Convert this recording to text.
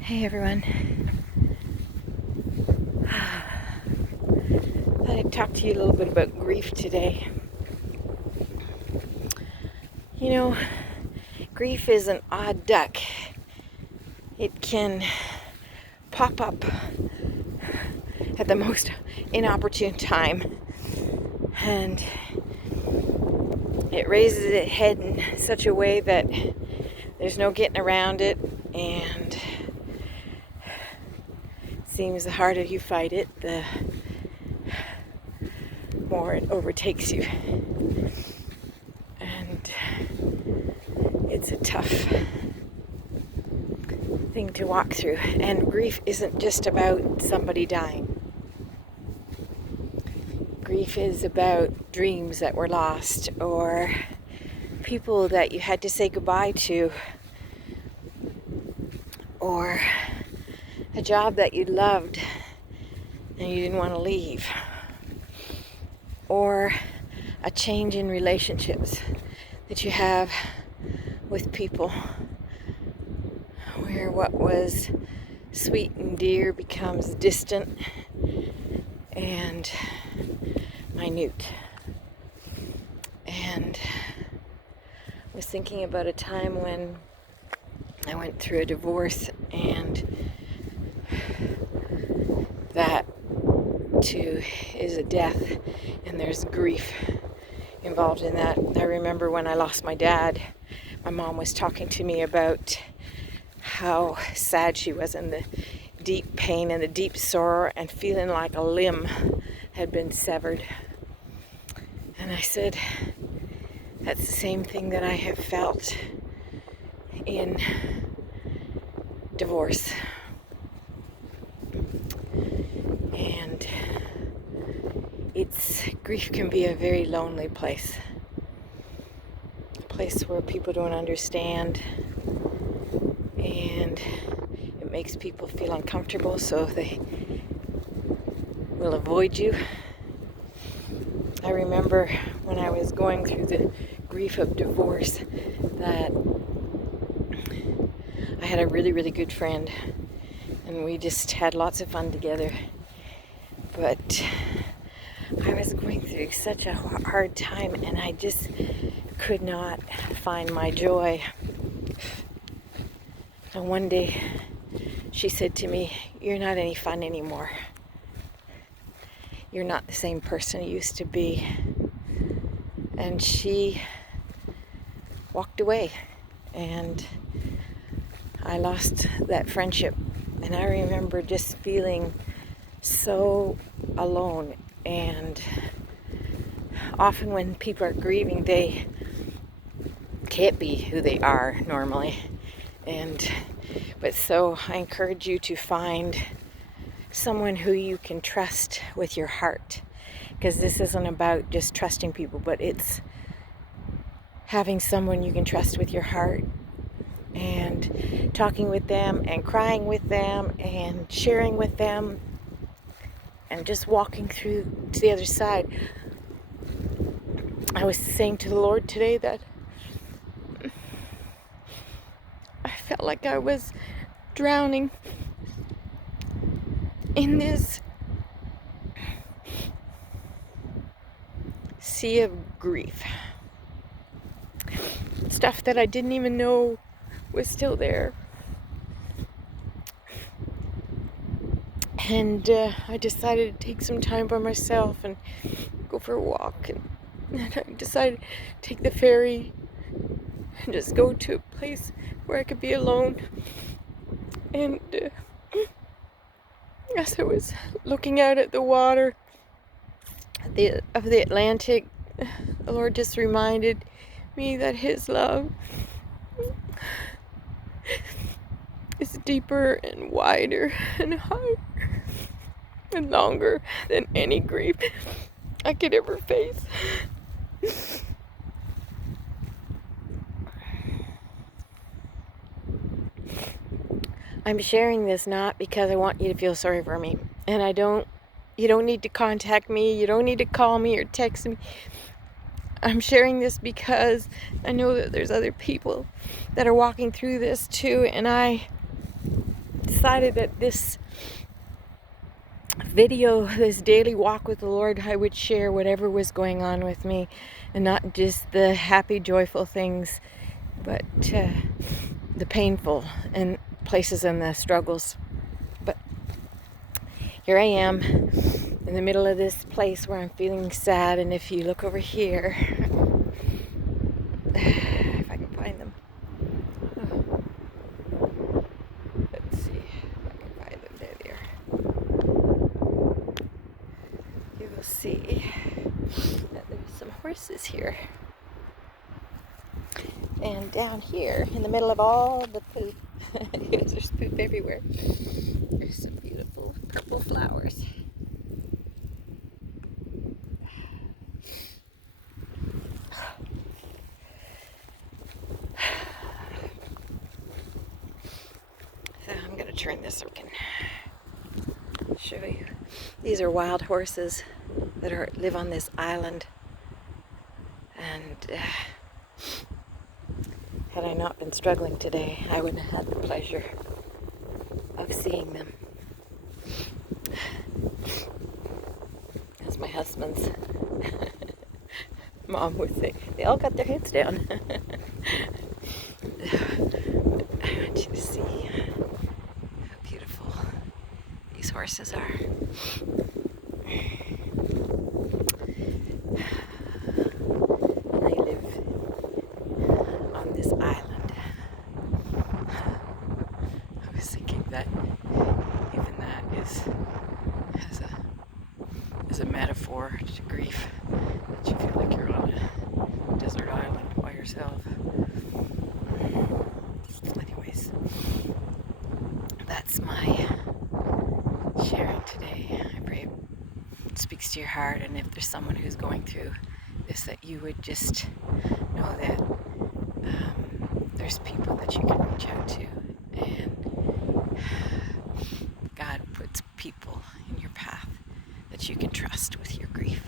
Hey everyone. Thought I'd talk to you a little bit about grief today. You know, grief is an odd duck. It can pop up at the most inopportune time, and it raises its head in such a way that there's no getting around it, and it seems the harder you fight it, the more it overtakes you. And it's a tough thing to walk through. And grief isn't just about somebody dying. Grief is about dreams that were lost, or people that you had to say goodbye to, or a job that you loved and you didn't want to leave, or a change in relationships that you have with people, where what was sweet and dear becomes distant and minute. And I was thinking about a time when I went through a divorce, and that too is a death, and there's grief involved in that. I remember when I lost my dad, my mom was talking to me about how sad she was, in the deep pain and the deep sorrow, and feeling like a limb had been severed. And I said, that's the same thing that I have felt in divorce. And grief can be a very lonely place. A place where people don't understand, and it makes people feel uncomfortable, so they will avoid you. I remember when I was going through the grief of divorce that I had a really, really good friend, and we just had lots of fun together. But I was going through such a hard time, and I just could not find my joy. And one day she said to me, "You're not any fun anymore. You're not the same person you used to be." And she walked away, and I lost that friendship. And I remember just feeling so alone. And often when people are grieving, they can't be who they are normally. But so I encourage you to find someone who you can trust with your heart, because this isn't about just trusting people, but it's having someone you can trust with your heart, and talking with them and crying with them and sharing with them and just walking through to the other side. I was saying to the Lord today that I felt like I was drowning in this sea of grief. Stuff that I didn't even know was still there. And I decided to take some time by myself and go for a walk. And I decided to take the ferry and just go to a place where I could be alone. And as I was looking out at the water of the Atlantic, the Lord just reminded me that His love is deeper and wider and higher and longer than any grief I could ever face. I'm sharing this not because I want you to feel sorry for me, and you don't need to contact me, you don't need to call me or text me. I'm sharing this because I know that there's other people that are walking through this too, and I decided that this video, this daily walk with the Lord, I would share whatever was going on with me, and not just the happy, joyful things, but the painful and places and the struggles. But here I am in the middle of this place where I'm feeling sad, and if you look over here, if I can find them. Let's see if I can find them. There. You will see that there's some horses here. And down here, in the middle of all the poop, because there's poop everywhere, there's some beautiful purple flowers. So I'm going to turn this so I can show you. These are wild horses that live on this island. And had I not been struggling today, I wouldn't have had the pleasure of seeing them. As my husband's mom would say, they all got their heads down. I want you to see how beautiful these horses are. Island. I was thinking that even that is a metaphor to grief, that you feel like you're on a desert island by yourself. Anyways, that's my sharing today. I pray it speaks to your heart, and if there's someone who's going through this, that you would just know that there's people that you can reach out to, and God puts people in your path that you can trust with your grief.